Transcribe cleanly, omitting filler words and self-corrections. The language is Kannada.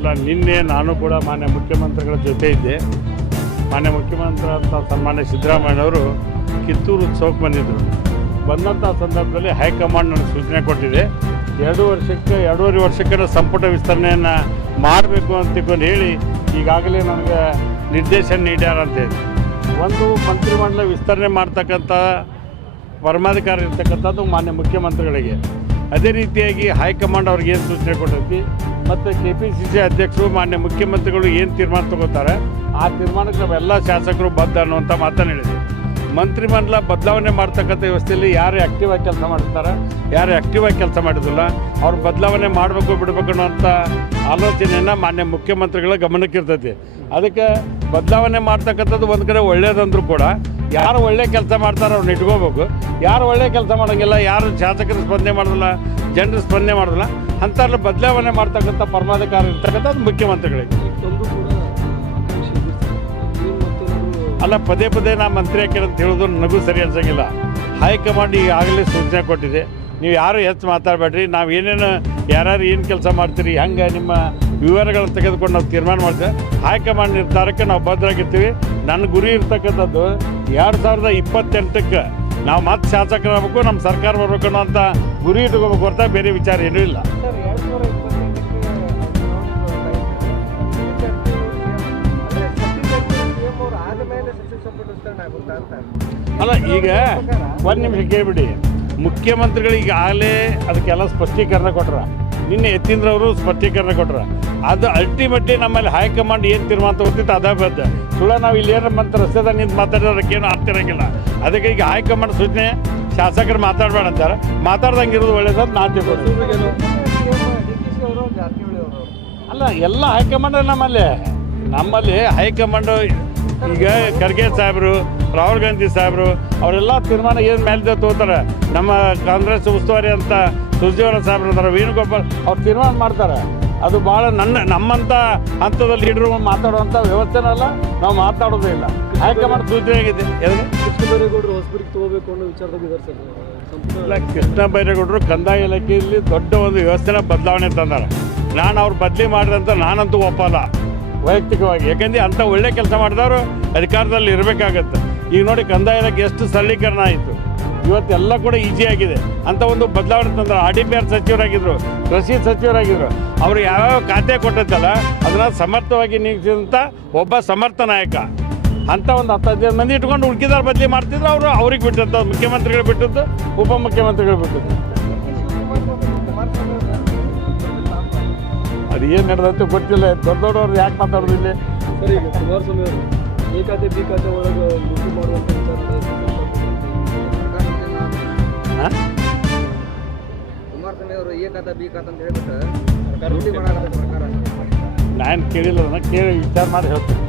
ಇಲ್ಲ, ನಿನ್ನೆ ನಾನು ಕೂಡ ಮಾನ್ಯ ಮುಖ್ಯಮಂತ್ರಿಗಳ ಜೊತೆ ಇದ್ದೆ. ಮಾನ್ಯ ಮುಖ್ಯಮಂತ್ರಿ ಅಂತ ಸನ್ಮಾನ್ಯ ಸಿದ್ದರಾಮಯ್ಯನವರು ಕಿತ್ತೂರು ಉತ್ಸವಕ್ಕೆ ಬಂದಿದ್ದರು. ಬಂದಂಥ ಸಂದರ್ಭದಲ್ಲಿ ಹೈಕಮಾಂಡ್ ನನಗೆ ಸೂಚನೆ ಕೊಟ್ಟಿದೆ, 2 ವರ್ಷಕ್ಕೆ ಸಂಪುಟ ವಿಸ್ತರಣೆಯನ್ನು ಮಾಡಬೇಕು ಅಂತ ತಿಳ್ಕೊಂಡು ಹೇಳಿ ಈಗಾಗಲೇ ನನಗೆ ನಿರ್ದೇಶನ ನೀಡ್ಯಾರಂತೇಳಿ. ಒಂದು ಮಂತ್ರಿಮಂಡಲ ವಿಸ್ತರಣೆ ಮಾಡ್ತಕ್ಕಂಥ ಪರಮಾಧಿಕಾರ ಇರ್ತಕ್ಕಂಥದ್ದು ಮಾನ್ಯ ಮುಖ್ಯಮಂತ್ರಿಗಳಿಗೆ. ಅದೇ ರೀತಿಯಾಗಿ ಹೈಕಮಾಂಡ್ ಅವ್ರಿಗೆ ಏನು ಸೂಚನೆ ಕೊಟ್ಟೈತಿ ಮತ್ತು KPCC ಅಧ್ಯಕ್ಷರು ಮಾನ್ಯ ಮುಖ್ಯಮಂತ್ರಿಗಳು ಏನು ತೀರ್ಮಾನ ತಗೋತಾರೆ ಆ ತೀರ್ಮಾನಕ್ಕೆ ನಾವೆಲ್ಲ ಶಾಸಕರು ಬದ್ಧ ಅನ್ನುವಂಥ ಮಾತನ್ನು ಹೇಳಿದೆ. ಮಂತ್ರಿಮಂಡಲ ಬದಲಾವಣೆ ಮಾಡ್ತಕ್ಕಂಥ ವ್ಯವಸ್ಥೆಯಲ್ಲಿ ಯಾರು ಆ್ಯಕ್ಟಿವ್ ಆಗಿ ಕೆಲಸ ಮಾಡ್ತಾರೆ, ಯಾರು ಆ್ಯಕ್ಟಿವ್ ಆಗಿ ಕೆಲಸ ಮಾಡೋದಿಲ್ಲ, ಅವ್ರು ಬದಲಾವಣೆ ಮಾಡಬೇಕು ಬಿಡಬೇಕು ಅನ್ನೋಂಥ ಆಲೋಚನೆಯನ್ನು ಮಾನ್ಯ ಮುಖ್ಯಮಂತ್ರಿಗಳ ಗಮನಕ್ಕೆ ಇರ್ತೈತಿ. ಅದಕ್ಕೆ ಬದಲಾವಣೆ ಮಾಡ್ತಕ್ಕಂಥದ್ದು ಒಂದು ಕಡೆ ಒಳ್ಳೆಯದಂದ್ರೂ ಕೂಡ ಯಾರು ಒಳ್ಳೆ ಕೆಲಸ ಮಾಡ್ತಾರೋ ಅವ್ರನ್ನ ಇಟ್ಕೋಬೇಕು. ಯಾರು ಒಳ್ಳೆ ಕೆಲಸ ಮಾಡೋಂಗಿಲ್ಲ, ಯಾರು ಶಾಸಕರು ಸ್ಪಂದನೆ ಮಾಡೋದಿಲ್ಲ, ಜನರು ಸ್ಪಂದನೆ ಮಾಡೋದಿಲ್ಲ, ಅಂಥವ್ರನ್ನ ಬದಲಾವಣೆ ಮಾಡ್ತಕ್ಕಂಥ ಪರಮಾಧಿಕಾರ ಇರ್ತಕ್ಕಂಥದ್ದು ಮುಖ್ಯಮಂತ್ರಿಗಳಿಗೆ. ಅಲ್ಲ, ಪದೇ ಪದೇ ನಾ ಮಂತ್ರಿ ಹಾಕಿರ ಅಂತ ಹೇಳೋದು ನನಗೂ ಸರಿ ಅನ್ಸೋಂಗಿಲ್ಲ. ಹೈಕಮಾಂಡ್ ಈಗಾಗಲೇ ಸೂಚನೆ ಕೊಟ್ಟಿದೆ, ನೀವು ಯಾರು ಹೆಚ್ಚು ಮಾತಾಡಬೇಡ್ರಿ, ನಾವು ಏನೇನು ಯಾರ್ಯಾರು ಏನು ಕೆಲಸ ಮಾಡ್ತೀರಿ ಹಂಗೆ ನಿಮ್ಮ ವಿವರಗಳನ್ನು ತೆಗೆದುಕೊಂಡು ನಾವು ತೀರ್ಮಾನ ಮಾಡ್ತೇವೆ. ಹೈಕಮಾಂಡ್ ನಿರ್ಧಾರಕ್ಕೆ ನಾವು ಬದ್ಧರಾಗಿರ್ತೀವಿ. ನನ್ನ ಗುರಿ ಇರ್ತಕ್ಕಂಥದ್ದು 2028ಕ್ಕೆ ನಾವು ಮತ್ತೆ ಶಾಸಕರಾಗಬೇಕು, ನಮ್ಮ ಸರ್ಕಾರ ಬರಬೇಕು ಅನ್ನೋಂಥ ಗುರಿ ಇಟ್ಕೋಬೇಕು ಹೊರತ ಬೇರೆ ವಿಚಾರ ಏನೂ ಇಲ್ಲ. ಅಲ್ಲ, ಈಗ ಒಂದು ನಿಮಿಷ ಕೇಳಿಬಿಡಿ, ಮುಖ್ಯಮಂತ್ರಿಗಳಿಗೆ ಆಗಲೇ ಅದಕ್ಕೆಲ್ಲ ಸ್ಪಷ್ಟೀಕರಣ ಕೊಟ್ರ. ನಿನ್ನೆ ಯತೀಂದ್ರವರು ಸ್ಪಷ್ಟೀಕರಣ ಕೊಟ್ರ. ಅದು ಅಲ್ಟಿಮೇಟ್ಲಿ ನಮ್ಮಲ್ಲಿ ಹೈಕಮಾಂಡ್ ಏನು ತೀರ್ಮಾನ ತಗೋತಿತ್ತು ಅದೇ ಬದ್ಧ. ಸುಳ್ಳ ನಾವು ಇಲ್ಲಿ ಏನು ಮಂತ್ ರಸ್ತೆದಾಗ ನಿಂತು ಮಾತಾಡೋದಕ್ಕೇನು ಆಗ್ತಿರಂಗಿಲ್ಲ. ಅದಕ್ಕೆ ಈಗ ಹೈಕಮಾಂಡ್ ಸೂಚನೆ ಶಾಸಕರು ಮಾತಾಡಬೇಡ ಅಂತಾರೆ, ಮಾತಾಡ್ದಂಗೆ ಇರೋದು ಒಳ್ಳೇದಂತ ನಾನು ತಿಳ್ಕೊಂಡು. ಅಲ್ಲ, ಎಲ್ಲ ಹೈಕಮಾಂಡ್ ನಮ್ಮಲ್ಲಿ ಹೈಕಮಾಂಡ್ ಈಗ ಖರ್ಗೆ ಸಾಹೇಬರು, ರಾಹುಲ್ ಗಾಂಧಿ ಸಾಹೇಬರು ಅವರೆಲ್ಲ ತೀರ್ಮಾನ ಏನು ಮೇಲೆ ತಗೋತಾರೆ. ನಮ್ಮ ಕಾಂಗ್ರೆಸ್ ಉಸ್ತುವಾರಿ ಅಂತ ಸುರ್ಜೇವಾಲ ಸಾಹೇಬ್ರು ಅಂತಾರೆ, ವೇಣುಗೋಪಾಲ್ ಅವ್ರು ತೀರ್ಮಾನ ಮಾಡ್ತಾರೆ. ಅದು ಭಾಳ ನಮ್ಮಂಥ ಹಂತದಲ್ಲಿ ಲೀಡ್ರು ಮಾತಾಡುವಂಥ ವ್ಯವಸ್ಥೆನಲ್ಲ, ನಾವು ಮಾತಾಡೋದೇ ಇಲ್ಲ. ಹೈಕಮಾಂಡ್ ಸೂಚನೆ ಆಗಿದೆ. ಕೃಷ್ಣ ಬೈರೇಗೌಡರು ಹೊಸಬರಿಗೆ ತಗೋಬೇಕು ಅನ್ನೋ ವಿಚಾರದಾಗ ಇಲ್ಲ, ಕೃಷ್ಣ ಬೈರೇಗೌಡರು ಕಂದಾಯ ಇಲಾಖೆಯಲ್ಲಿ ದೊಡ್ಡ ಒಂದು ವ್ಯವಸ್ಥೆನ ಬದಲಾವಣೆ ತಂದಾರೆ. ನಾನು ಅವ್ರು ಬದಲಿ ಮಾಡಿದಂತ ನಾನಂತೂ ಒಪ್ಪಲ್ಲ ವೈಯಕ್ತಿಕವಾಗಿ. ಯಾಕೆಂದರೆ ಅಂಥ ಒಳ್ಳೆ ಕೆಲಸ ಮಾಡಿದವರು ಅಧಿಕಾರದಲ್ಲಿ ಇರಬೇಕಾಗತ್ತೆ. ಈಗ ನೋಡಿ, ಕಂದಾಯ ಇಲಾಖೆ ಎಷ್ಟು ಸರಳೀಕರಣ ಆಯಿತು, ಇವತ್ತೆಲ್ಲ ಕೂಡ ಈಸಿ ಆಗಿದೆ. ಅಂಥ ಒಂದು ಬದಲಾವಣೆ ತಂದ್ರೆ. RDPR ಸಚಿವರಾಗಿದ್ದರು, ಕೃಷಿ ಸಚಿವರಾಗಿದ್ದರು, ಅವರು ಯಾವ್ಯಾವ ಖಾತೆ ಕೊಟ್ಟೈತಲ್ಲ ಅದನ್ನು ಸಮರ್ಥವಾಗಿ ನೀಗಿಸಿದಂಥ ಒಬ್ಬ ಸಮರ್ಥ ನಾಯಕ. ಅಂಥ ಒಂದು 10-15 ಮಂದಿ ಇಟ್ಕೊಂಡು ಉಳ್ಕಿದಾರ ಬದಲಿ ಮಾಡ್ತಿದ್ರು. ಅವರು ಅವ್ರಿಗೆ ಬಿಟ್ಟಂಥ ಮುಖ್ಯಮಂತ್ರಿಗಳು ಬಿಟ್ಟದ್ದು, ಉಪಮುಖ್ಯಮಂತ್ರಿಗಳು ಬಿಟ್ಟದ್ದು. ಅದು ಏನು ನಡೆದಂತೆ ಗೊತ್ತಿಲ್ಲ. ದೊಡ್ಡವ್ರು ಯಾಕೆ ಮಾತಾಡೋದಿಲ್ಲ? ಸರಿ, ಈಗ ಕುಮಾರಸ್ವಾಮಿ ಅವರು ಎ ಖಾತೆ ಬಿ ಖಾತೆ ಒಳಗೆ ಲೂಟಿ ಮಾಡುವಂಥ ಕುಮಾರಸ್ವಾಮಿ ಅವರು ಎ ಖಾತೆ ಬಿ ಖಾತೆ ಅಂತ ಹೇಳ್ಬಿಟ್ಟು ಲೂಟಿ ಮಾಡೋ ಸರ್ಕಾರ ನಾನು ಕೇಳಿಲ್ಲ, ಕೇಳಿ ವಿಚಾರ ಮಾಡಿ ಹೇಳ್ತೀನಿ.